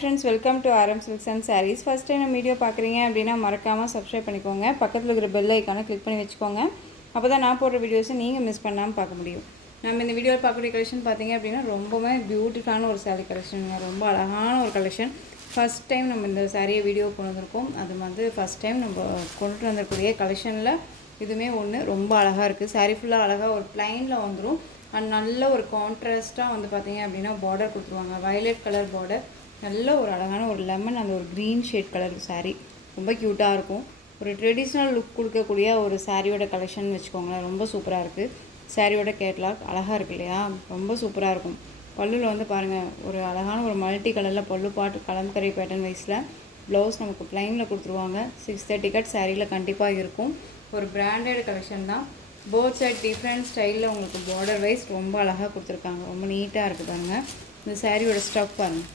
friends, welcome to RM Silks and Sarees. First time நம்ம video பார்க்குறீங்க அப்படின்னா மறக்காமல் சப்ஸ்கிரைப் பண்ணிக்கோங்க. பக்கத்தில் இருக்கிற பெல் ஐக்கானை கிளிக் பண்ணி வச்சுக்கோங்க. அப்போ தான் நான் போடுற வீடியோஸை நீங்கள் மிஸ் பண்ணாமல் பார்க்க முடியும். நம்ம இந்த வீடியோவில் பார்க்கக்கூடிய கலெக்ஷன் பார்த்தீங்க அப்படின்னா ரொம்பவே பியூட்டிஃபுல்லான ஒரு சாரீ கலெக்ஷனுங்க. ரொம்ப அழகான ஒரு கலெக்ஷன். ஃபஸ்ட் டைம் நம்ம இந்த சாரியை வீடியோ கொண்டு வந்திருக்கோம். அது வந்து ஃபஸ்ட் டைம் நம்ம கொண்டுட்டு வந்திருக்கக்கூடிய கலெக்ஷனில் இதுவுமே ஒன்று ரொம்ப அழகாக இருக்குது. சாரீ ஃபுல்லாக அழகாக ஒரு ப்ளைனில் வந்துடும். அண்ட் நல்ல ஒரு கான்ட்ராஸ்ட்டாக வந்து பார்த்தீங்க அப்படின்னா பார்டர் கொடுத்துருவாங்க. வயலட் கலர் பார்டர், நல்ல ஒரு அழகான ஒரு லெமன் அந்த ஒரு க்ரீன் ஷேட் கலர் சாரீ ரொம்ப க்யூட்டாக இருக்கும். ஒரு ட்ரெடிஷ்னல் லுக் கொடுக்கக்கூடிய ஒரு சாரியோட கலெக்ஷன் வச்சுக்கோங்களேன். ரொம்ப சூப்பராக இருக்குது. சாரியோட கேட்லாக் அழகாக இருக்குது இல்லையா, ரொம்ப சூப்பராக இருக்கும். பல்லுவில் வந்து பாருங்கள், ஒரு அழகான ஒரு மல்டி கலரில் பல்லு பாட்டு கலம்கரை பேட்டர்ன் வைஸில் ப்ளவுஸ் நமக்கு ப்ளைனில் கொடுத்துருவாங்க. 630 கட் சாரியில் கண்டிப்பாக இருக்கும். ஒரு பிராண்டட் கலெக்ஷன் தான். போத் சைட் டிஃப்ரெண்ட் ஸ்டைலில் உங்களுக்கு பார்டர் வைஸ் ரொம்ப அழகாக கொடுத்துருக்காங்க. ரொம்ப நீட்டாக இருக்குது பாருங்கள். இந்த சாரியோட ஸ்டஃப் பாருங்கள்,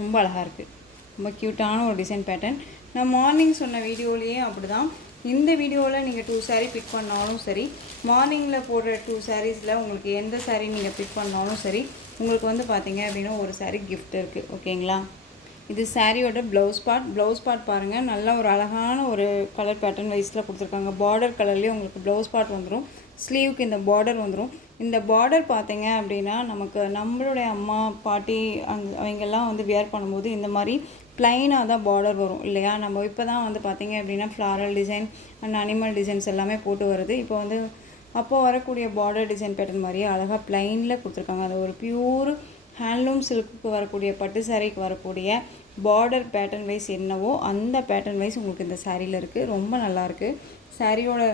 ரொம்ப அழகாக இருக்குது. ரொம்ப க்யூட்டான ஒரு டிசைன் பேட்டர்ன். நான் மார்னிங் சொன்ன வீடியோலேயே அப்படி தான். இந்த வீடியோவில் நீங்கள் 2 சாரீ பிக் பண்ணாலும் சரி, மார்னிங்கில் போடுற 2 சாரீஸில் உங்களுக்கு எந்த சாரீ நீங்கள் பிக் பண்ணாலும் சரி, உங்களுக்கு வந்து பார்த்தீங்க அப்படின்னா ஒரு சாரீ கிஃப்ட் இருக்குது. ஓகேங்களா? இது சாரியோட ப்ளவுஸ் பார்ட் பாருங்கள். நல்ல ஒரு அழகான ஒரு கலர் பேட்டர்ன் வைஸில் கொடுத்துருக்காங்க. பார்டர் கலர்லேயே உங்களுக்கு ப்ளவுஸ் பார்ட் வந்துடும். ஸ்லீவுக்கு இந்த பார்டர் வந்துடும். இந்த பார்டர் பார்த்தீங்க அப்படின்னா நமக்கு நம்மளுடைய அம்மா பாட்டி அவங்கெல்லாம் வந்து வியர் பண்ணும்போது இந்த மாதிரி ப்ளைனாக தான் பார்டர் வரும் இல்லையா. நம்ம இப்போ தான் வந்து பார்த்தீங்க அப்படின்னா floral design and animal designs எல்லாமே போட்டு வருது. இப்போ வந்து அப்போது வரக்கூடிய பார்டர் டிசைன் பேட்டர்ன் மாதிரியே அழகாக ப்ளைனில் கொடுத்துருக்காங்க. அது ஒரு பியூர் ஹேண்ட்லூம் சில்க்குக்கு வரக்கூடிய பட்டு சாரிக்கு வரக்கூடிய பார்டர் பேட்டர்ன் வைஸ் என்னவோ அந்த பேட்டர்ன் வைஸ் உங்களுக்கு இந்த சாரியில் இருக்குது. ரொம்ப நல்லாயிருக்கு. சாரியோட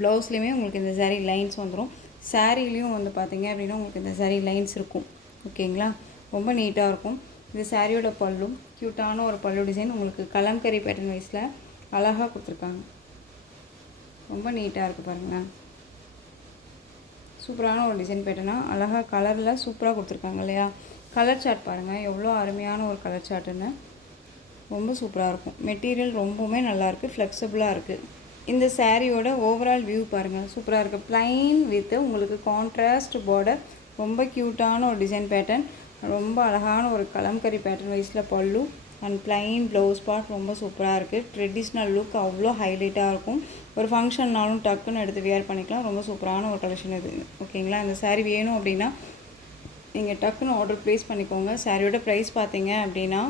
ப்ளவுஸ்லேயுமே உங்களுக்கு இந்த சாரீ லைன்ஸ் வந்துடும். சாரீலேயும் வந்து பார்த்தீங்க அப்படின்னா உங்களுக்கு இந்த சாரீ லைன்ஸ் இருக்கும். ஓகேங்களா? ரொம்ப நீட்டாக இருக்கும். இந்த சாரியோட பல்லும் க்யூட்டான ஒரு பல்லு டிசைன் உங்களுக்கு கலம்கரி பேட்டர்ன் வைஸில் அழகாக கொடுத்துருக்காங்க. ரொம்ப நீட்டாக இருக்குது பாருங்கள். சூப்பரான ஒரு டிசைன் பேட்டர்னாக அழகாக கலரில் சூப்பராக கொடுத்துருக்காங்க இல்லையா. கலர் சார்ட் பாருங்கள், எவ்வளோ அருமையான ஒரு கலர் சார்ட்டுன்னு. ரொம்ப சூப்பராக இருக்கும். மெட்டீரியல் ரொம்பவுமே நல்லாயிருக்கு, ஃப்ளெக்சிபிளாக இருக்குது. இந்த சாரியோட ஓவரால் வியூ பாருங்கள், சூப்பராக இருக்குது. ப்ளைன் வித் உங்களுக்கு கான்ட்ராஸ்ட் பார்டர், ரொம்ப க்யூட்டான ஒரு டிசைன் பேட்டர்ன், ரொம்ப அழகான ஒரு கலம்கரி பேட்டர்ன் வைஸில் பல்லு அண்ட் ப்ளைன் ப்ளவுஸ் பார்ட் ரொம்ப சூப்பராக இருக்குது. ட்ரெடிஷ்னல் லுக் அவ்வளோ ஹைலைட்டாக இருக்கும். ஒரு ஃபங்க்ஷன்னாலும் டக்குன்னு எடுத்து வியர் பண்ணிக்கலாம். ரொம்ப சூப்பரான ஒரு கலெக்ஷன் இது. ஓகேங்களா? இந்த சாரீ வேணும் அப்படின்னா நீங்கள் டக்குன்னு ஆர்டர் ப்ளேஸ் பண்ணிக்கோங்க. சாரியோட ப்ரைஸ் பார்த்தீங்க அப்படின்னா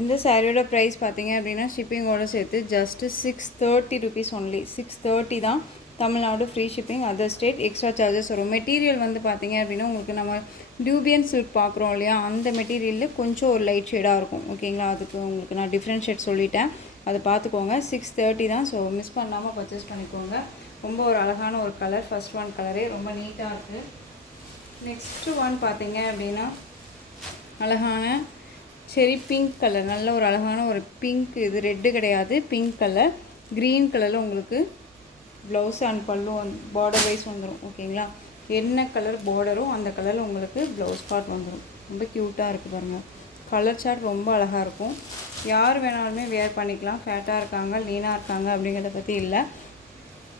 இந்த சாரியோட ப்ரைஸ் பார்த்தீங்க அப்படின்னா ஷிப்பிங்கோடு சேர்த்து ஜஸ்ட்டு 630 ருபீஸ் ஒன்லி. 630 தான். Tamil Nadu free shipping, other state extra charges வரும். மெட்டீரியல் வந்து பார்த்தீங்க அப்படின்னா உங்களுக்கு நம்ம டியூபியன் சில்க் பார்க்குறோம் இல்லையா, அந்த மெட்டீரியலில் கொஞ்சம் ஒரு லைட் ஷேடாக இருக்கும். ஓகேங்களா? அதுக்கு உங்களுக்கு நான் டிஃப்ரெண்ட் ஷேட் சொல்லிட்டேன், அதை பார்த்துக்கோங்க. 630 தான். ஸோ மிஸ் பண்ணாமல் பர்ச்சேஸ் பண்ணிக்கோங்க. ரொம்ப ஒரு அழகான ஒரு கலர். ஃபர்ஸ்ட் ஒன் கலரே ரொம்ப நீட்டாக இருக்குது. நெக்ஸ்ட்டு ஒன் பார்த்தீங்க அப்படின்னா அழகான செரி பிங்க் கலர், நல்ல ஒரு அழகான ஒரு பிங்க். இது ரெட்டு கிடையாது, பிங்க் கலர். க்ரீன் கலரில் உங்களுக்கு ப்ளவுஸ் அண்ட் பல்லு பார்டர் வைஸ் வந்துடும். ஓகேங்களா? என்ன கலர் பார்டரும் அந்த கலரில் உங்களுக்கு ப்ளவுஸ் பார்ட் வந்துடும். ரொம்ப க்யூட்டாக இருக்குது பாருங்கள். கலர் சார்ட் ரொம்ப அழகாக இருக்கும். யார் வேணாலுமே வேர் பண்ணிக்கலாம். ஃபேட்டாக இருக்காங்க, லீனாக இருக்காங்க அப்படிங்கிறத பற்றி இல்லை.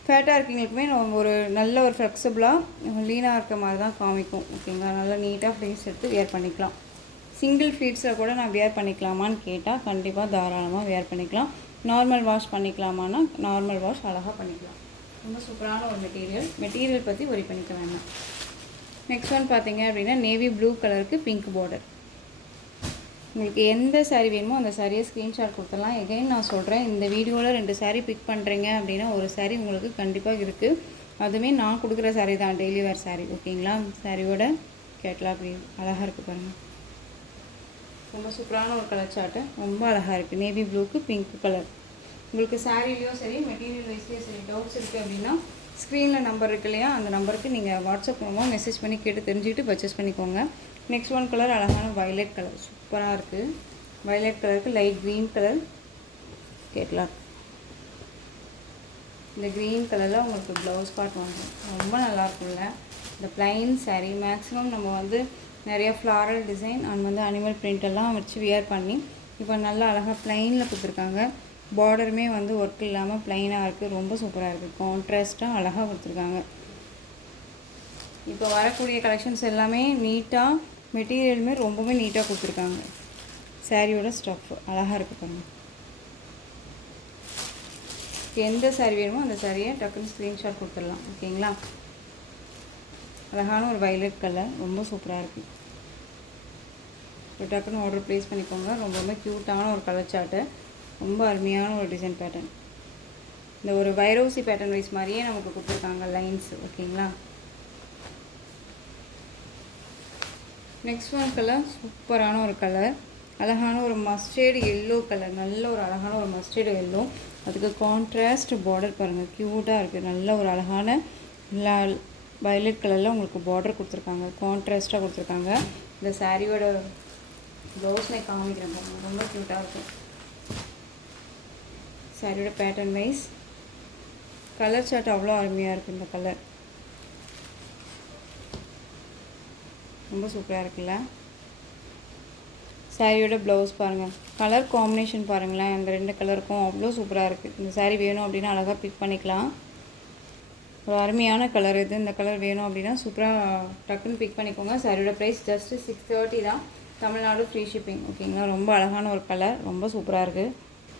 ஃபேட்டாக இருக்கீங்களுக்குமே ஒரு நல்ல ஒரு ஃப்ளெக்சிபிளாக லீனாக இருக்க மாதிரி தான் காமிக்கும். ஓகேங்களா? நல்லா நீட்டாக ஃப்ளீட்ஸ் எடுத்து வேர் பண்ணிக்கலாம். சிங்கிள் ஃப்ளீட்ஸில் கூட நான் வேர் பண்ணிக்கலாமான்னு கேட்டால் கண்டிப்பாக தாராளமாக வேர் பண்ணிக்கலாம். நார்மல் வாஷ் பண்ணிக்கலாமான்னா நார்மல் வாஷ் அழகாக பண்ணிக்கலாம். ரொம்ப சூப்பரான ஒரு மெட்டீரியல் பற்றி ஒரி பண்ணிக்க வேண்டாம். நெக்ஸ்ட் ஒன் பார்த்தீங்க அப்படின்னா நேவி ப்ளூ கலருக்கு பிங்க் பார்டர். உங்களுக்கு எந்த சாரீ வேணுமோ அந்த சாரியை ஸ்க்ரீன்ஷாட் கொடுத்துடலாம். எகைன் நான் சொல்கிறேன், இந்த வீடியோவில் 2 சாரீ பிக் பண்ணுறீங்க அப்படின்னா ஒரு சாரீ உங்களுக்கு கண்டிப்பாக இருக்குது. அதுவுமே நான் கொடுக்குற சாரீ தான், டெய்லி வேர் சாரீ. ஓகேங்களா? சாரியோட கேட்லாக் வியூ அழகாக இருக்குது பாருங்கள். ரொம்ப சூப்பரான ஒரு கலர் சார்ட்டு, ரொம்ப அழகாக இருக்குது. நேவி ப்ளூக்கு பிங்க் கலர். உங்களுக்கு சாரீலேயும் சரி மெட்டீரியல் வைஸ்லேயும் சரி டவுட்ஸ் இருக்குது அப்படின்னா ஸ்க்ரீனில் நம்பர் இருக்கு இல்லையா, அந்த நம்பருக்கு நீங்கள் வாட்ஸ்அப் மூலமாக மெசேஜ் பண்ணி கேட்டு தெரிஞ்சுக்கிட்டு பர்ச்சேஸ் பண்ணிக்கோங்க. நெக்ஸ்ட் ஒன் கலர் அழகான வயலட் கலர், சூப்பராக இருக்குது. வயலட் கலருக்கு லைட் க்ரீன் கலர் கேட்லாக். இந்த க்ரீன் கலரில் உங்களுக்கு ப்ளவுஸ் பார்ட் வாங்கும். ரொம்ப நல்லாயிருக்கும்ல இந்த ப்ளைன் சாரீ. மேக்ஸிமம் நம்ம வந்து நிறைய ஃப்ளாரல் டிசைன் அண்ட் வந்து அனிமல் பிரிண்டெல்லாம் வச்சு வியர் பண்ணி இப்போ நல்லா அழகாக ப்ளைனில் கொடுத்துருக்காங்க. பார்டருமே வந்து ஒர்க் இல்லாமல் ப்ளைனாக இருக்குது. ரொம்ப சூப்பராக இருக்குது. கான்ட்ராஸ்ட்டாக அழகாக கொடுத்துருக்காங்க. இப்போ வரக்கூடிய கலெக்ஷன்ஸ் எல்லாமே நீட்டாக மெட்டீரியலுமே ரொம்பவே நீட்டாக கொடுத்துருக்காங்க. சாரியோட ஸ்டஃப் அழகாக இருக்குது பாருங்கள். எந்த சாரீ வேணுமோ அந்த சாரியை டக்குன்னு ஸ்க்ரீன்ஷாட் கொடுத்துடலாம். ஓகேங்களா? அழகான ஒரு வைலட் கலர், ரொம்ப சூப்பராக இருக்குது. இப்போ டக்குன்னு ஆர்டர் ப்ளேஸ் பண்ணிக்கோங்க. ரொம்பவே க்யூட்டான ஒரு கலர் சார்ட்டு, ரொம்ப அருமையான ஒரு டிசைன் பேட்டர்ன். இந்த ஒரு வைரோசி பேட்டர்ன் வைஸ் மாதிரியே நமக்கு கொடுத்துருக்காங்க லைன்ஸ். ஓகேங்களா? நெக்ஸ்ட் ஒன் கலர் சூப்பரான ஒரு கலர், அழகான ஒரு மஸ்டர்டு எல்லோ கலர், நல்ல ஒரு அழகான ஒரு மஸ்டர்டு எல்லோ. அதுக்கு கான்ட்ராஸ்ட் பார்டர் பாருங்கள், க்யூட்டாக இருக்குது. நல்ல ஒரு அழகான வயலட் கலரில் உங்களுக்கு பார்டர் கொடுத்துருக்காங்க, கான்ட்ராஸ்ட்டாக கொடுத்துருக்காங்க. இந்த சாரியோட ப்ளவுஸ்மே காமிக்கிறேன் பாருங்கள், ரொம்ப க்யூட்டாக இருக்கும். சாரியோட பேட்டர்ன் வைஸ் கலர் சார்ட் அவ்வளோ அருமையாக இருக்குது. இந்த கலர் ரொம்ப சூப்பராக இருக்குல்ல. சாரியோட ப்ளவுஸ் பாருங்கள், கலர் காம்பினேஷன் பாருங்களேன். இந்த 2 கலருக்கும் அவ்வளோ சூப்பராக இருக்குது. இந்த சாரீ வேணும் அப்படின்னா அழகாக பிக் பண்ணிக்கலாம். ஒரு அருமையான கலர் இது. இந்த கலர் வேணும் அப்படின்னா சூப்பராக டக்குன்னு பிக் பண்ணிக்கோங்க. சாரியோட ப்ரைஸ் ஜஸ்ட்டு 630 தான். Tamil Nadu free shipping. ஓகேங்களா? ரொம்ப அழகான ஒரு கலர், ரொம்ப சூப்பராக இருக்குது.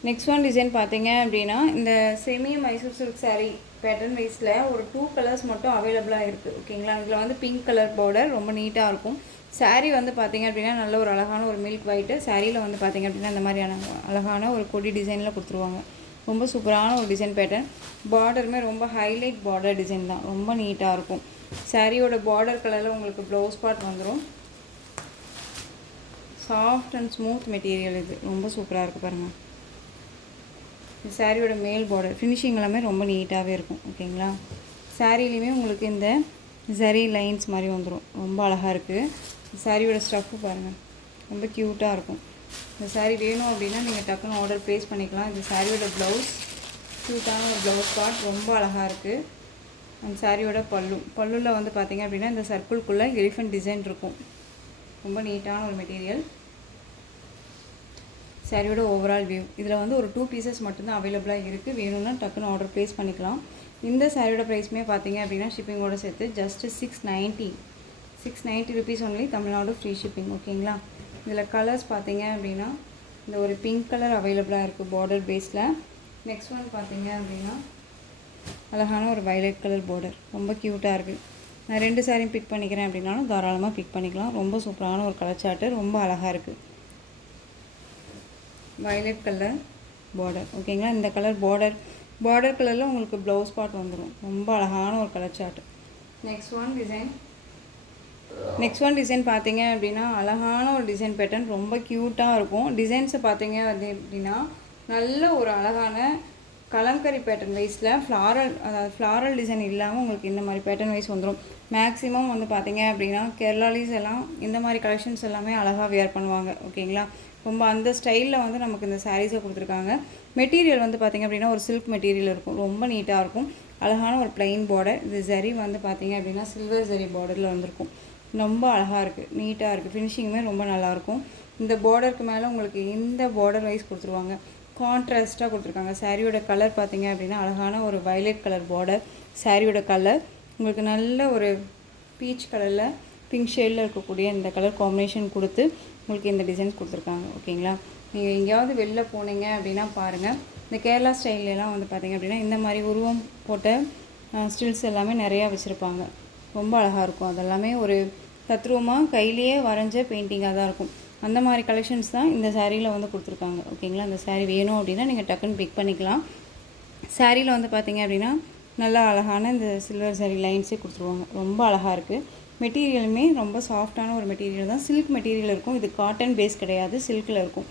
நெக்ஸ்ட் ஒன் டிசைன் பார்த்தீங்க அப்படின்னா இந்த semi Mysore silk sari pattern வைஸில் ஒரு 2 கலர்ஸ் மட்டும் அவைலபிளாக இருக்குது. ஓகேங்களா? இதில் வந்து பிங்க் கலர் பார்டர் ரொம்ப நீட்டாக இருக்கும். சாரீ வந்து பார்த்திங்க அப்படின்னா நல்ல ஒரு அழகான ஒரு மில்க் ஒயிட்டு. சாரியில் வந்து பார்த்திங்க அப்படின்னா இந்த மாதிரியான அழகான ஒரு கொடி டிசைனில் கொடுத்துருவாங்க. ரொம்ப சூப்பரான ஒரு டிசைன் பேட்டர்ன். பார்டருமே ரொம்ப ஹைலைட் பார்டர் டிசைன் தான், ரொம்ப நீட்டாக இருக்கும். சாரியோட பார்டர் கலரில் உங்களுக்கு ப்ளவுஸ் பார்ட் வந்துடும். சாஃப்ட் அண்ட் ஸ்மூத் மெட்டீரியல் இது, ரொம்ப சூப்பராக இருக்குது பாருங்கள். இந்த சாரியோட மேல் பார்டர் ஃபினிஷிங் எல்லாமே ரொம்ப நீட்டாகவே இருக்கும். ஓகேங்களா? சாரிலையுமே உங்களுக்கு இந்த ஜரி லைன்ஸ் மாதிரி வந்துடும், ரொம்ப அழகாக இருக்குது. சாரியோட ஸ்டஃப்பு பாருங்கள், ரொம்ப க்யூட்டாக இருக்கும். இந்த சாரீ வேணும் அப்படின்னா நீங்கள் டக்குன்னு ஆர்டர் ப்ளேஸ் பண்ணிக்கலாம். இந்த சாரியோட ப்ளவுஸ் க்யூட்டான ஒரு ப்ளவுஸ் பார்ட், ரொம்ப அழகாக இருக்குது. அந்த சாரியோட பல்லுவில் வந்து பார்த்திங்க அப்படின்னா இந்த சர்க்கிள்குள்ளே எலிஃபெண்ட் டிசைன் இருக்கும், ரொம்ப நீட்டான ஒரு மெட்டீரியல். சாரியோட ஓவரால் வியூ. இதில் வந்து ஒரு 2 பீசஸ் மட்டும்தான் அவைலபிளாக இருக்குது. வேணும்னா டக்குன்னு ஆர்டர் ப்ளேஸ் பண்ணிக்கலாம். இந்த சாரியோட ப்ரைஸுமே பார்த்திங்க அப்படின்னா ஷிப்பிங்கோடு சேர்த்து just 690 rupees only, Tamil Nadu free shipping. ஓகேங்களா? இதில் கலர்ஸ் பார்த்தீங்க அப்படின்னா இந்த ஒரு பிங்க் கலர் அவைலபிளாக இருக்குது பார்டர் பேஸில். நெக்ஸ்ட் ஒன் பார்த்தீங்க அப்படின்னா அழகான ஒரு வயலட் கலர் பார்டர், ரொம்ப க்யூட்டாக இருக்குது. நான் 2 சாரியும் பிக் பண்ணிக்கிறேன் அப்படின்னாலும் தாராளமாக பிக் பண்ணிக்கலாம். ரொம்ப சூப்பரான ஒரு கலர் சார்ட்டு, ரொம்ப அழகாக இருக்குது. Violet colour border. ஓகேங்களா? இந்த கலர் பார்டர் கலரில் உங்களுக்கு ப்ளவுஸ் பார்ட் வந்துடும். ரொம்ப அழகான ஒரு colour chart. Next one design பார்த்தீங்க அப்படின்னா அழகான ஒரு டிசைன் பேட்டர்ன், ரொம்ப க்யூட்டாக இருக்கும். டிசைன்ஸை பார்த்தீங்க அப்படின்னா நல்ல ஒரு அழகான கலங்கரி பேட்டர்ன் வைஸில் ஃப்ளாரல் டிசைன் இல்லாமல் உங்களுக்கு இந்த மாதிரி பேட்டர்ன் வைஸ் வந்துடும். மேக்ஸிமம் வந்து பார்த்தீங்க அப்படின்னா கேரளாலீஸ் எல்லாம் இந்த மாதிரி கலெக்ஷன்ஸ் எல்லாமே அழகாக வியர் பண்ணுவாங்க. ஓகேங்களா? ரொம்ப அந்த ஸ்டைலில் வந்து நமக்கு இந்த சாரீஸை கொடுத்துருக்காங்க. மெட்டீரியல் வந்து பார்த்திங்க அப்படின்னா ஒரு சில்க் மெட்டீரியல் இருக்கும், ரொம்ப நீட்டாக இருக்கும். அழகான ஒரு பிளைன் பார்டர். இது ஜரி வந்து பார்த்திங்க அப்படின்னா சில்வர் ஜரி பார்டரில் வந்திருக்கும், ரொம்ப அழகாக இருக்குது, நீட்டாக இருக்குது. ஃபினிஷிங்குமே ரொம்ப நல்லாயிருக்கும். இந்த பார்டருக்கு மேலே உங்களுக்கு இந்த பார்டர் வைஸ் கொடுத்துருவாங்க, கான்ட்ராஸ்ட்டாக கொடுத்துருக்காங்க. சாரியோட கலர் பார்த்திங்க அப்படின்னா அழகான ஒரு வயலட் கலர் பார்டர். சாரியோட கலர் உங்களுக்கு நல்ல ஒரு பீச் கலரில் பிங்க் ஷேடில் இருக்கக்கூடிய இந்த கலர் காம்பினேஷன் கொடுத்து உங்களுக்கு இந்த டிசைன்ஸ் கொடுத்துருக்காங்க. ஓகேங்களா? நீங்கள் எங்கேயாவது வெளில போனீங்க அப்படின்னா பாருங்கள், இந்த கேரளா ஸ்டைல்லாம் வந்து பார்த்திங்க அப்படின்னா இந்த மாதிரி உருவம் போட்ட ஸ்டில்ஸ் எல்லாமே நிறையா வச்சுருப்பாங்க, ரொம்ப அழகாக இருக்கும். அதெல்லாமே ஒரு தத்ரூபமாக கையிலேயே வரைஞ்ச பெயிண்டிங்காக தான் இருக்கும். அந்த மாதிரி கலெக்ஷன்ஸ் தான் இந்த சாரியில் வந்து கொடுத்துருக்காங்க. ஓகேங்களா? அந்த சாரீ வேணும் அப்படின்னா நீங்கள் டக்குன்னு பிக் பண்ணிக்கலாம். சாரியில் வந்து பார்த்திங்க அப்படின்னா நல்லா அழகான இந்த சில்வர் சாரீ லைன்ஸே கொடுத்துருவாங்க, ரொம்ப அழகாக இருக்குது. மெட்டீரியலுமே ரொம்ப சாஃப்டான ஒரு மெட்டீரியல் தான், சில்க் மெட்டீரியல் இருக்கும். இது காட்டன் பேஸ் கிடையாது, சில்கில் இருக்கும்,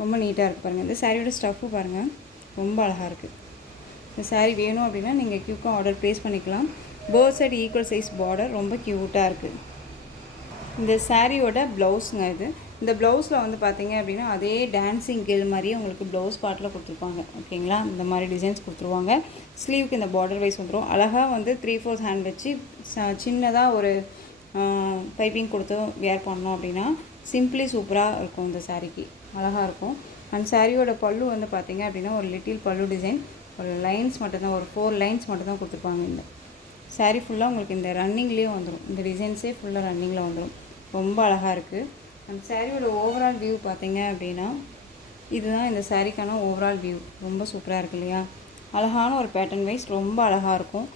ரொம்ப நீட்டாக இருக்குது பாருங்கள். இந்த சாரியோட ஸ்டஃப்பு பாருங்கள், ரொம்ப அழகாக இருக்குது. இந்த சாரீ வேணும் அப்படின்னா நீங்கள் க்யூக்காக ஆர்டர் ப்ளேஸ் பண்ணிக்கலாம். Both side equal size border, ரொம்ப க்யூட்டாக இருக்குது. இந்த சாரியோட ப்ளவுஸுங்க இது. இந்த ப்ளவுஸில் வந்து பார்த்திங்க அப்படின்னா அதே டான்ஸிங் கேர்ள் மாதிரியே உங்களுக்கு ப்ளவுஸ் பார்ட்டில் கொடுத்துருப்பாங்க. ஓகேங்களா? இந்த மாதிரி டிசைன்ஸ் கொடுத்துருவாங்க. ஸ்லீவுக்கு இந்த பார்டர் வைஸ் வந்துடும். அழகாக வந்து 3/4 ஹேண்ட் வச்சு சின்னதாக ஒரு பைப்பிங் கொடுத்து வேர் பண்ணோம் அப்படின்னா சிம்பிளி சூப்பராக இருக்கும். இந்த சாரீக்கு அழகாக இருக்கும். அந்த சாரியோட பல்லு வந்து பார்த்திங்க அப்படின்னா ஒரு லிட்டில் பல்லு டிசைன், ஒரு லைன்ஸ் மட்டும்தான், ஒரு 4 லைன்ஸ் மட்டும்தான் கொடுத்துருப்பாங்க. இந்த சாரீ ஃபுல்லாக உங்களுக்கு இந்த ரன்னிங்லேயே வந்துடும், இந்த டிசைன்ஸே ஃபுல்லாக ரன்னிங்கில் வந்துடும். ரொம்ப அழகாக இருக்குது. அந்த சாரியோட ஓவரால் வியூ பார்த்தீங்க அப்படின்னா இதுதான் இந்த சாரீக்கான ஓவரால் வியூ. ரொம்ப சூப்பராக இருக்குது இல்லையா? அழகான ஒரு பேட்டர்ன் வைஸ் ரொம்ப அழகாக இருக்கும்.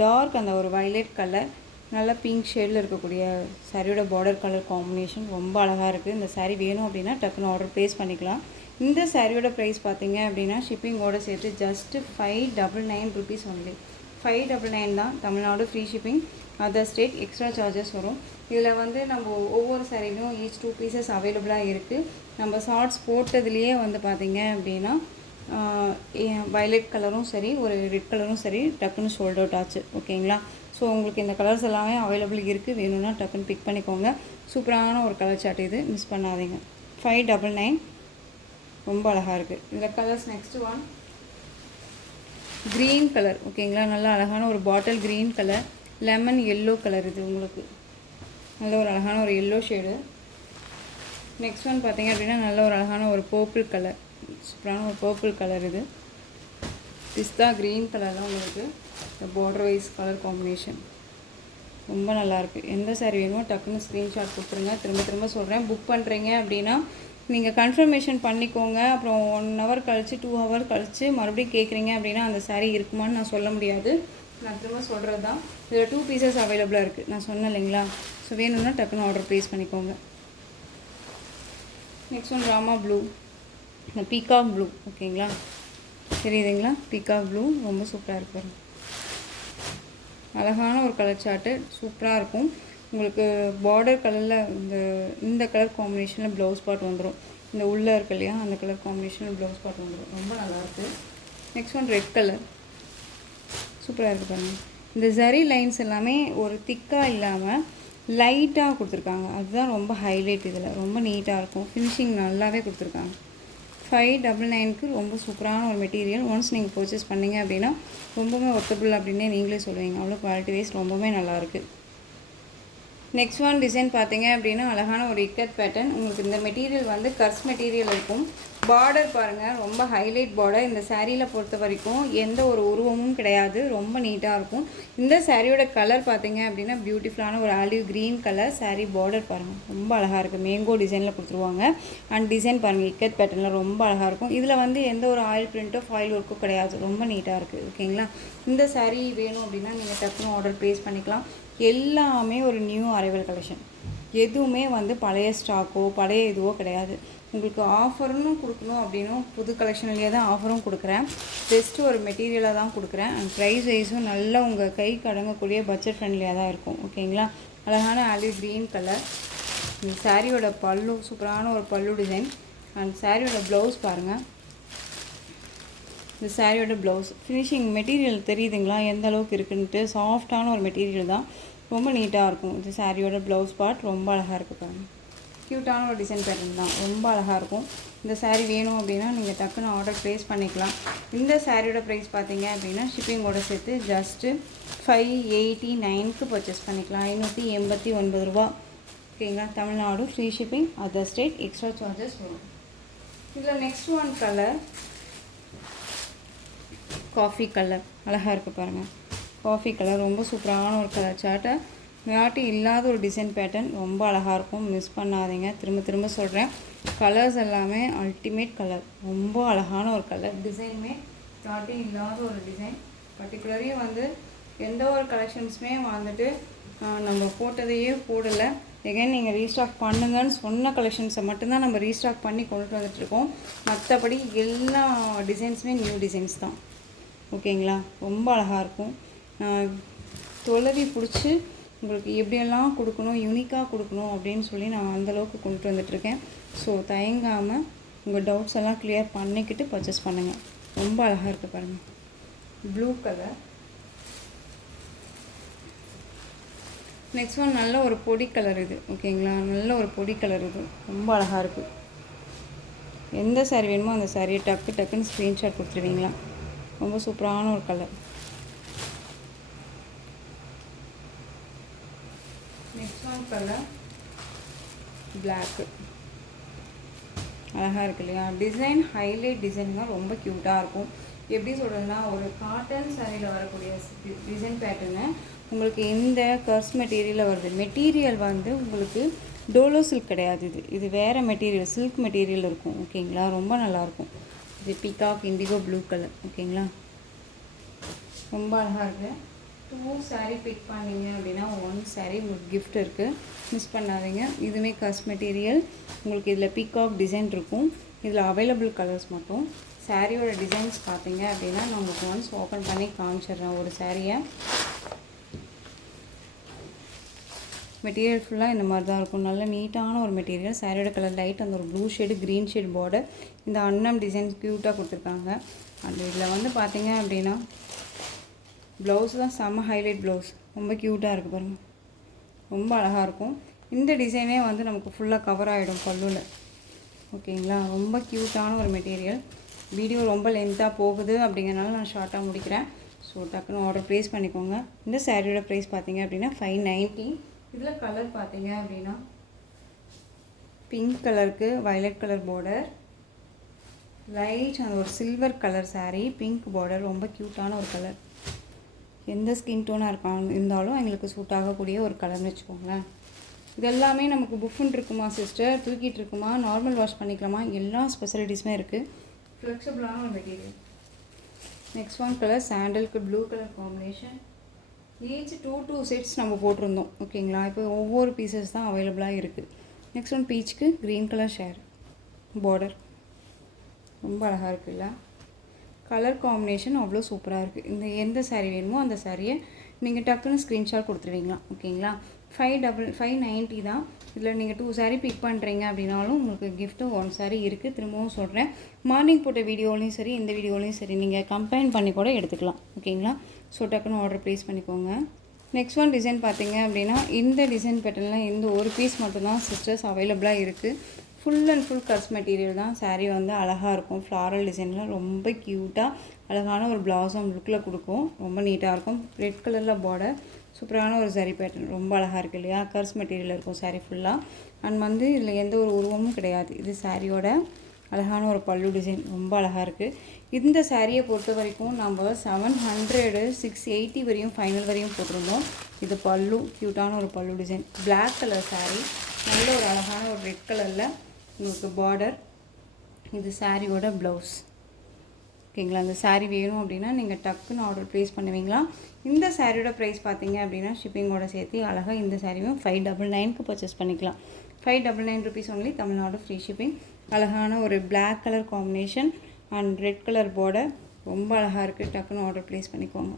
டார்க் அந்த ஒரு வைலட் கலர், நல்லா பிங்க் ஷேடில் இருக்கக்கூடிய சாரியோட பார்டர் கலர் காம்பினேஷன் ரொம்ப அழகாக இருக்குது. இந்த சாரீ வேணும் அப்படின்னா டக்குன்னு ஆர்டர் ப்ளேஸ் பண்ணிக்கலாம். இந்த சாரியோட ப்ரைஸ் பார்த்தீங்க அப்படின்னா ஷிப்பிங்கோடு சேர்த்து ஜஸ்ட்டு 599 ருபீஸ் ஒன்லி. 599 தான். Tamil Nadu free shipping. Other state extra charges வரும். இதில் வந்து நம்ம ஒவ்வொரு சாரிலையும் ஈச் 2 பீசஸ் அவைலபிளாக இருக்குது. நம்ம ஷார்ட்ஸ் போட்டதுலேயே வந்து பார்த்திங்க அப்படின்னா வயலட் கலரும் சரி, ஒரு ரெட் கலரும் சரி டக்குன்னு சோல்ட் அவுட் ஆச்சு. ஓகேங்களா? ஸோ உங்களுக்கு இந்த கலர்ஸ் எல்லாமே அவைலபிள் இருக்குது. வேணும்னா டக்குன்னு பிக் பண்ணிக்கோங்க. சூப்பரான ஒரு கலர் சார்ட் இது, மிஸ் பண்ணாதீங்க. 599 ரொம்ப அழகாக இருக்குது. இதில் colours next one green colour. ஓகேங்களா? நல்லா அழகான ஒரு bottle green colour, lemon yellow colour. இது உங்களுக்கு நல்ல ஒரு அழகான ஒரு எல்லோ ஷேடு. நெக்ஸ்ட் ஒன் பார்த்திங்க அப்படின்னா நல்ல ஒரு அழகான ஒரு பர்பிள் கலர், சூப்பரான ஒரு பர்பிள் கலர். இது பிஸ்தா க்ரீன் கலர் தான் உங்களுக்கு இந்த பார்டர் வைஸ் கலர் காம்பினேஷன். ரொம்ப நல்லாயிருக்கு. எந்த சாரீ வேணுமோ டக்குன்னு ஸ்க்ரீன்ஷாட் கொடுத்துருங்க. திரும்ப திரும்ப சொல்கிறேன், புக் பண்ணுறீங்க அப்படின்னா நீங்கள் கன்ஃபர்மேஷன் பண்ணிக்கோங்க. அப்புறம் 1 ஹவர் கழித்து 2 ஹவர் கழித்து மறுபடியும் கேட்குறீங்க அப்படின்னா அந்த சாரீ இருக்குமான்னு நான் சொல்ல முடியாது. நான் திரும்ப சொல்கிறது தான். இதில் 2 பீசஸ் அவைலபிளாக இருக்குது, நான் சொன்னேன் இல்லைங்களா? ஸோ வேணும்னா டக்குன்னு ஆர்டர் ப்ளேஸ் பண்ணிக்கோங்க. நெக்ஸ்ட் ஒன் ராமா ப்ளூ, இந்த பீகாக் ப்ளூ. ஓகேங்களா? தெரியுதுங்களா? பீகாக் ப்ளூ ரொம்ப சூப்பராக இருக்கு. அழகான ஒரு கலர் சார்ட்டு, சூப்பராக இருக்கும். உங்களுக்கு பார்டர் கலரில் இந்த கலர் காம்பினேஷனில் ப்ளவுஸ் பார்ட் வந்துடும். இந்த உள்ளே இருக்கு இல்லையா, அந்த கலர் காம்பினேஷனில் ப்ளவுஸ் பார்ட் வந்துடும். ரொம்ப நல்லாயிருக்கு. நெக்ஸ்ட் ஒன் ரெட் கலர், சூப்பராக இருக்குது பாருங்கள். இந்த ஜரி லைன்ஸ் எல்லாமே ஒரு திக்காக இல்லாமல் லைட்டாக கொடுத்துருக்காங்க. அதுதான் ரொம்ப ஹைலைட். இதில் ரொம்ப நீட்டாக இருக்கும். ஃபினிஷிங் நல்லாவே கொடுத்துருக்காங்க. 599க்கு ரொம்ப சூப்பரான ஒரு மெட்டீரியல். ஒன்ஸ் நீங்கள் பர்ச்சேஸ் பண்ணிங்க அப்படின்னா ரொம்பவே ஒர்த்தபிள் அப்படின்னே நீங்களே சொல்லுவீங்க. அவ்வளோ குவாலிட்டி வைஸ் ரொம்பவே நல்லாயிருக்கு. நெக்ஸ்ட் ஒன் டிசைன் பார்த்தீங்க அப்படின்னா அழகான ஒரு இக்கட் பேட்டர்ன். உங்களுக்கு இந்த மெட்டீரியல் வந்து கர்ஸ் மெட்டீரியல் இருக்கும். பார்டர் பாருங்கள், ரொம்ப ஹைலைட் பார்டர். இந்த சாரியில் பொறுத்த வரைக்கும் எந்த ஒரு உருவமும் கிடையாது. ரொம்ப நீட்டாக இருக்கும். இந்த சாரியோட கலர் பார்த்தீங்க அப்படின்னா பியூட்டிஃபுல்லான ஒரு olive green colour sari. Border பாருங்கள், ரொம்ப அழகாக இருக்குது. மேங்கோ டிசைனில் கொடுத்துருவாங்க. அண்ட் டிசைன் பாருங்கள், இக்கட் பேட்டர்னில் ரொம்ப அழகாக இருக்கும். இதில் வந்து எந்த ஒரு ஆயில் பிரிண்ட்டோ ஃபாயில் ஒர்க்கோ கிடையாது. ரொம்ப நீட்டாக இருக்குது. ஓகேங்களா? இந்த சாரீ வேணும் அப்படின்னா நீங்கள் டக்குன்னு ஆர்டர் ப்ளேஸ் பண்ணிக்கலாம். எல்லாமே ஒரு நியூ அரைவல் கலெக்ஷன். எதுவுமே வந்து பழைய ஸ்டாக்கோ பழைய இதுவோ கிடையாது. உங்களுக்கு ஆஃபர்னு கொடுக்கணும் அப்படின்னும் புது கலெக்ஷன்லேயே தான் ஆஃபரும் கொடுக்குறேன். பெஸ்ட்டு ஒரு மெட்டீரியலாக தான் கொடுக்குறேன். அண்ட் ப்ரைஸ் வைஸும் நல்லா உங்கள் கைக்கு அடங்கக்கூடிய பட்ஜெட் ஃப்ரெண்ட்லியாக தான் இருக்கும். ஓகேங்களா? அழகான ஆலிவ் க்ரீன் கலர். இந்த சாரியோட பல்லு சூப்பரான ஒரு பல்லு டிசைன். அண்ட் சாரியோட ப்ளவுஸ் பாருங்கள். இந்த சாரியோட ப்ளவுஸ் ஃபினிஷிங் மெட்டீரியல் தெரியுதுங்களா எந்த அளவுக்கு இருக்குன்ட்டு? சாஃப்டான ஒரு மெட்டீரியல் தான், ரொம்ப நீட்டாக இருக்கும். இந்த சாரியோட ப்ளவுஸ் பார்ட் ரொம்ப அழகாக இருக்குது பாருங்கள். க்யூட்டான ஒரு டிசைன் பேட்டர்ன் தான், ரொம்ப அழகாக இருக்கும். இந்த சாரீ வேணும் அப்படின்னா நீங்கள் டக்குன்னு ஆர்டர் ப்ளேஸ் பண்ணிக்கலாம். இந்த சாரியோட ப்ரைஸ் பார்த்தீங்க அப்படின்னா ஷிப்பிங்கோடு சேர்த்து ஜஸ்ட்டு 589க்கு பர்ச்சேஸ் பண்ணிக்கலாம். 589 ரூபா. ஓகேங்களா? Tamil Nadu free shipping. Other state extra charges வரும். இதில் next one colour coffee colour. அழகாக இருக்குது பாருங்கள். காஃபி கலர் ரொம்ப சூப்பரான ஒரு கலர் சார்ட்டை. நாட்டி இல்லாத ஒரு டிசைன் பேட்டர்ன், ரொம்ப அழகாக இருக்கும். மிஸ் பண்ணாதீங்க. திரும்ப திரும்ப சொல்கிறேன், கலர்ஸ் எல்லாமே அல்டிமேட் கலர். ரொம்ப அழகான ஒரு கலர். டிசைனுமே நாட்டி இல்லாத ஒரு டிசைன். பர்டிகுலரி வந்து எந்த ஒரு கலெக்ஷன்ஸுமே வந்துட்டு நம்ம போட்டதையே போடலை. எகைன் நீங்கள் ரீஸ்டாக் பண்ணுங்கன்னு சொன்ன கலெக்ஷன்ஸை மட்டும்தான் நம்ம ரீஸ்டாக் பண்ணி கொண்டுட்டு வந்துட்டுருக்கோம். மற்றபடி எல்லா டிசைன்ஸுமே நியூ டிசைன்ஸ் தான். ஓகேங்களா? ரொம்ப அழகாக இருக்கும். தொலைவி பிடிச்சி உங்களுக்கு எப்படியெல்லாம் கொடுக்கணும், யூனிக்காக கொடுக்கணும் அப்படின்னு சொல்லி நான் அந்தளவுக்கு கொண்டு வந்துட்டுருக்கேன். ஸோ தயங்காமல் உங்கள் டவுட்ஸ் எல்லாம் கிளியர் பண்ணிக்கிட்டு பர்ச்சேஸ் பண்ணுங்கள். ரொம்ப அழகாக இருக்குது பாருங்கள். Blue colour. நெக்ஸ்ட் ஒன் நல்ல ஒரு பொடி கலர். இது ஓகேங்களா? நல்ல ஒரு பொடி கலர். இது ரொம்ப அழகாக இருக்குது. எந்த சாரீ வேணுமோ அந்த சாரியை டக்குன்னு ஸ்க்ரீன்ஷாட் கொடுத்துருவீங்களா? ரொம்ப சூப்பரான ஒரு colour. Next one colour block. அழகாக இருக்கு இல்லையா? டிசைன் ஹைலைட் டிசைன் தான், ரொம்ப க்யூட்டாக இருக்கும். எப்படி சொல்கிறதுனா, ஒரு காட்டன் சாரியில் வரக்கூடிய டிசைன் பேட்டர்னு உங்களுக்கு இந்த கர்ஸ் மெட்டீரியலில் வருது. மெட்டீரியல் வந்து உங்களுக்கு டோலோ சில்க் கிடையாது, இது வேறு மெட்டீரியல், சில்க் மெட்டீரியல் இருக்கும். ஓகேங்களா, ரொம்ப நல்லாயிருக்கும். இது பீகாக் இண்டிகோ ப்ளூ கலர். ஓகேங்களா, ரொம்ப அழகாக இருக்குது. 2 saree பிக் பண்ணிங்க அப்படின்னா 1 saree உங்களுக்கு கிஃப்ட் இருக்குது, மிஸ் பண்ணாதீங்க. இதுவுமே கஸ் மெட்டீரியல். உங்களுக்கு இதில் பீகாக் டிசைன் இருக்கும். இதில் அவைலபிள் கலர்ஸ் மட்டும். சாரியோட டிசைன்ஸ் பார்த்தீங்க அப்படின்னா நான் உங்களுக்கு ஒன்ஸ் ஓப்பன் பண்ணி காமிச்சிடுறேன் ஒரு சாரியை. மெட்டீரியல் ஃபுல்லாக இந்த மாதிரி தான் இருக்கும். நல்ல நீட்டான ஒரு மெட்டீரியல். சாரியோட கலர் லைட் அந்த ஒரு blue shade, green shade border. இந்த அன்னம் டிசைன் க்யூட்டாக கொடுத்துருக்காங்க. அண்ட் இதில் வந்து பார்த்தீங்க அப்படின்னா ப்ளவுஸ் தான் செம்ம ஹைலைட் ப்ளவுஸ். ரொம்ப க்யூட்டாக இருக்குது பாருங்கள், ரொம்ப அழகாக இருக்கும். இந்த டிசைனே வந்து நமக்கு ஃபுல்லாக கவர் ஆகிடும் பல்லுவில். ஓகேங்களா, ரொம்ப க்யூட்டான ஒரு மெட்டீரியல். வீடியோ ரொம்ப லென்த்தாக போகுது அப்படிங்கிறனால நான் ஷார்ட்டாக முடிக்கிறேன். ஸோ டக்குன்னு ஆர்டர் ப்ளேஸ் பண்ணிக்கோங்க. இந்த சாரியோட ப்ரைஸ் பார்த்தீங்க அப்படின்னா 590. இதில் கலர் பார்த்தீங்க அப்படின்னா பிங்க் கலருக்கு வயலட் கலர் பார்டர், லைட் அந்த ஒரு silver colour sari, pink border. ரொம்ப க்யூட்டான ஒரு கலர். எந்த ஸ்கின் டோனாக இருந்தாலும் எங்களுக்கு சூட் ஆகக்கூடிய ஒரு கலர்னு வச்சுக்கோங்களேன். இதெல்லாமே நமக்கு புஃப்னு இருக்குமா சிஸ்டர், தூக்கிட்டு இருக்குமா, நார்மல் வாஷ் பண்ணிக்கலாமா, எல்லா ஸ்பெசிலிட்டிஸுமே இருக்குது. ஃப்ளெக்சிபிளான ஒரு மெட்டீரியல். நெக்ஸ்ட் ஒன் கலர் சாண்டலுக்கு blue colour combination. Each 2 sets நம்ம போட்டிருந்தோம். ஓகேங்களா, இப்போ ஒவ்வொரு பீசஸ் தான் அவைலபிளாக இருக்குது. நெக்ஸ்ட் ஒன் பீச்சுக்கு க்ரீன் கலர் ஷேர் பார்டர். ரொம்ப அழகாக இருக்குல்ல, கலர் காம்பினேஷன் அவ்வளோ சூப்பராக இருக்குது. இந்த எந்த சாரீ வேணுமோ அந்த சாரியை நீங்கள் டக்குன்னு ஸ்க்ரீன்ஷாட் கொடுத்துருவீங்களா. ஓகேங்களா, 590 தான். இதில் நீங்கள் 2 saree பிக் பண்ணுறீங்க அப்படின்னாலும் உங்களுக்கு கிஃப்ட்டு 1 saree இருக்குது. திரும்பவும் சொல்கிறேன், மார்னிங் போட்ட வீடியோலையும் சரி இந்த வீடியோலையும் சரி நீங்கள் கம்பைன் பண்ணி கூட எடுத்துக்கலாம். ஓகேங்களா, ஸோ டக்குன்னு ஆர்டர் ப்ளேஸ் பண்ணிக்கோங்க. நெக்ஸ்ட் ஒன் டிசைன் பார்த்தீங்க அப்படின்னா இந்த டிசைன் பேட்டர்னில் இந்த ஒரு பீஸ் மட்டும்தான் சிஸ்டர்ஸ் அவைலபிளாக இருக்குது. ஃபுல் அண்ட் ஃபுல் கஸ் மெட்டீரியல் தான். சாரீ வந்து அழகாக இருக்கும். ஃப்ளாரல் டிசைனில் ரொம்ப க்யூட்டாக அழகான ஒரு பிளாசம் லுக்கில் கொடுக்கும். ரொம்ப நீட்டாக இருக்கும். ரெட் கலரில் பார்டர், சூப்பரான ஒரு சாரீ பேட்டர்ன். ரொம்ப அழகாக இருக்குது இல்லையா, கர்ஸ் மெட்டீரியல் இருக்கும் சாரீ ஃபுல்லாக. அண்ட் வந்து இதில் எந்த ஒரு உருவமும் கிடையாது. இது சாரியோட அழகான ஒரு பல்லு டிசைன். ரொம்ப அழகாக இருக்குது. இந்த சாரியை பொறுத்த வரைக்கும் நம்ம 700 680 வரையும் ஃபைனல் வரையும் போட்டிருந்தோம். இது பல்லு, க்யூட்டான ஒரு பல்லு டிசைன். பிளாக் கலர் சாரீ, நல்ல ஒரு அழகான ஒரு ரெட் கலரில் உங்களுக்கு பார்டர். இது சாரியோட ப்ளவுஸ். ஓகேங்களா, அந்த சாரீ வேணும் அப்படின்னா நீங்கள் டக்குன்னு ஆர்டர் ப்ளேஸ் பண்ணுவீங்களா. இந்த சாரியோட ப்ரைஸ் பார்த்தீங்க அப்படின்னா ஷிப்பிங்கோட சேர்த்து அழகாக இந்த சாரியும் 599க்கு பர்ச்சேஸ் பண்ணிக்கலாம். 599 rupees only, Tamil Nadu free shipping. அழகான ஒரு black colour combination and red colour border. ரொம்ப அழகாக இருக்குது. டக்குன்னு ஆர்டர் ப்ளேஸ் பண்ணிக்கோங்க.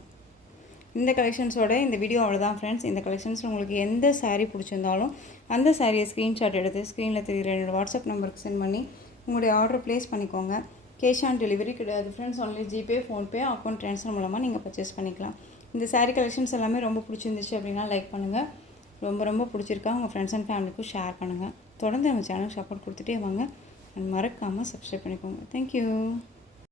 இந்த கலெக்ஷன்ஸோட இந்த வீடியோ அவ்வளோதான் ஃப்ரெண்ட்ஸ். இந்த கலெக்ஷன்ஸில் உங்களுக்கு எந்த சாரீ பிடிச்சிருந்தாலும் அந்த சாரியை ஸ்க்ரீன்ஷாட் எடுத்து ஸ்க்ரீனில் தெரியுற என்னோடய வாட்ஸ்அப் நம்பருக்கு சென்ட் பண்ணி உங்களுடைய ஆர்டர் ப்ளேஸ் பண்ணிக்கோங்க. கேஷ் ஆன் டெலிவரி கிடையாது friends. Only GPay, PhonePe, account transfer மூலமாக நீங்கள் பர்ச்சேஸ் பண்ணிக்கலாம். இந்த சாரீ கலெக்ஷன்ஸ் எல்லாமே ரொம்ப பிடிச்சிருந்துச்சு அப்படின்னா லைக் பண்ணுங்கள். ரொம்ப பிடிச்சிருக்கா உங்கள் ஃப்ரெண்ட்ஸ் அண்ட் ஃபேமிலிக்கும் ஷேர் பண்ணுங்கள். தொடர்ந்து நம்ம சேனல் சப்போர்ட் கொடுத்துட்டே வாங்க. அண்ட் மறக்காமல் சப்ஸ்கிரைப் பண்ணிக்கோங்க. தேங்க்யூ.